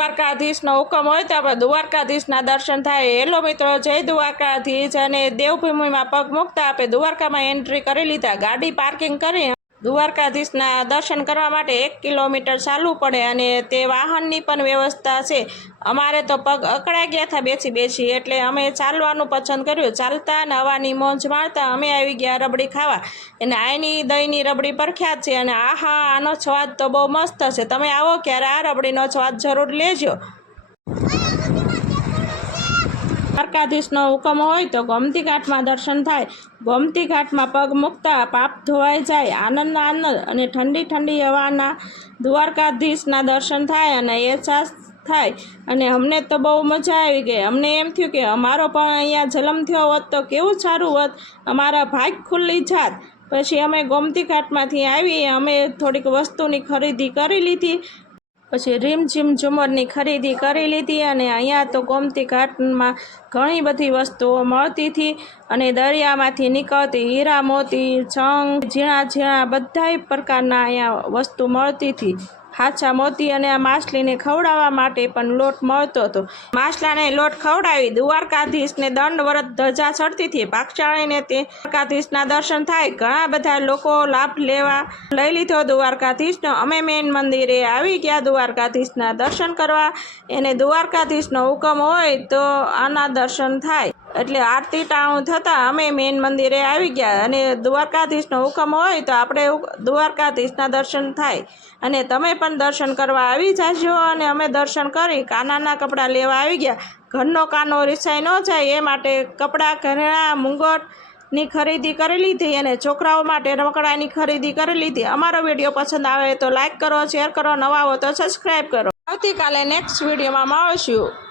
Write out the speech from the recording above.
દ્વારકાધીશનો હુકમ હોય તો આપણે દ્વારકાધીશના દર્શન થાય। હેલો મિત્રો, જય દ્વારકાધીશ। અને દેવભૂમિમાં પગ મૂકતા આપણે દ્વારકામાં એન્ટ્રી કરી લીધા। ગાડી પાર્કિંગ કરી દ્વારકાધીશના દર્શન કરવા માટે 1 કિલોમીટર ચાલવું પડે અને તે વાહનની પણ વ્યવસ્થા છે। અમારે તો પગ અકળાઈ ગયા હતા બેસી એટલે અમે ચાલવાનું પસંદ કર્યું। ચાલતા અને હવાની મોજ મારતા અમે આવી ગયા રબડી ખાવા। અને આની દહીંની રબડી પ્રખ્યાત છે અને આહા, આનો સ્વાદ તો બહુ મસ્ત છે। તમે આવો ક્યારે આ રબડીનો સ્વાદ જરૂર લેજો। દ્વારકાધીશનો હુકમ હોય તો ગોમતી ઘાટમાં દર્શન થાય। ગોમતી ઘાટમાં પગ મૂકતા પાપ ધોવાઈ જાય। આનંદ અને ઠંડી ઠંડી હવાના દ્વારકાધીશના દર્શન થાય અને અહેસાસ થાય। અને અમને તો બહુ મજા આવી ગઈ। અમને એમ થયું કે અમારો પણ અહીંયા જન્મ થયો હોત તો કેવું સારું હોત, અમારા ભાગ ખુલ્લી જાત। પછી અમે ગોમતી ઘાટમાંથી આવી અમે થોડીક વસ્તુની ખરીદી કરી લીધી। પછી રીમઝીમ ઝુમરની ખરીદી કરી લીધી અને અહીંયા તો ગોમતી ઘાટમાં ઘણી બધી વસ્તુઓ મળતી હતી અને દરિયામાંથી નીકળતી હીરા મોતી શંખ ઝીણા બધા પ્રકારના અહીંયા વસ્તુ મળતી હતી। હાચા મોતી અને માછલીને ખવડાવવા માટે પણ લોટ મળતો હતો। માછલાને લોટ ખવડાવી દ્વારકાધીશને દંડ વરદ ધજા ચડતી હતી। ભાગશાળીને તે દ્વારકાધીશના દર્શન થાય। ઘણા બધા લોકો લાભ લઈ લીધો દ્વારકાધીશનો। અમે મેન મંદિરે આવી ગયા દ્વારકાધીશના દર્શન કરવા। એને દ્વારકાધીશનો હુકમ હોય તો આના દર્શન થાય। એટલે આરતી ટાણું થતાં અમે મેન મંદિરે આવી ગયા અને દ્વારકાધીશનો હુકમ હોય તો આપણે દ્વારકાધીશના દર્શન થાય। અને તમે પણ દર્શન કરવા આવી જાજો। અને અમે દર્શન કરી કાનાના કપડાં લેવા આવી ગયા। ઘરનો કાનો રિસાઈ ન જાય એ માટે કપડાં, ઘરેણાં, મુંગટની ખરીદી કરી લીધી અને છોકરાઓ માટે રમકડાની ખરીદી કરી લીધી। અમારો વિડીયો પસંદ આવે તો લાઈક કરો, શેર કરો, નવા હો તો સબસ્ક્રાઈબ કરો। આવતીકાલે નેક્સ્ટ વિડીયોમાં મળશું।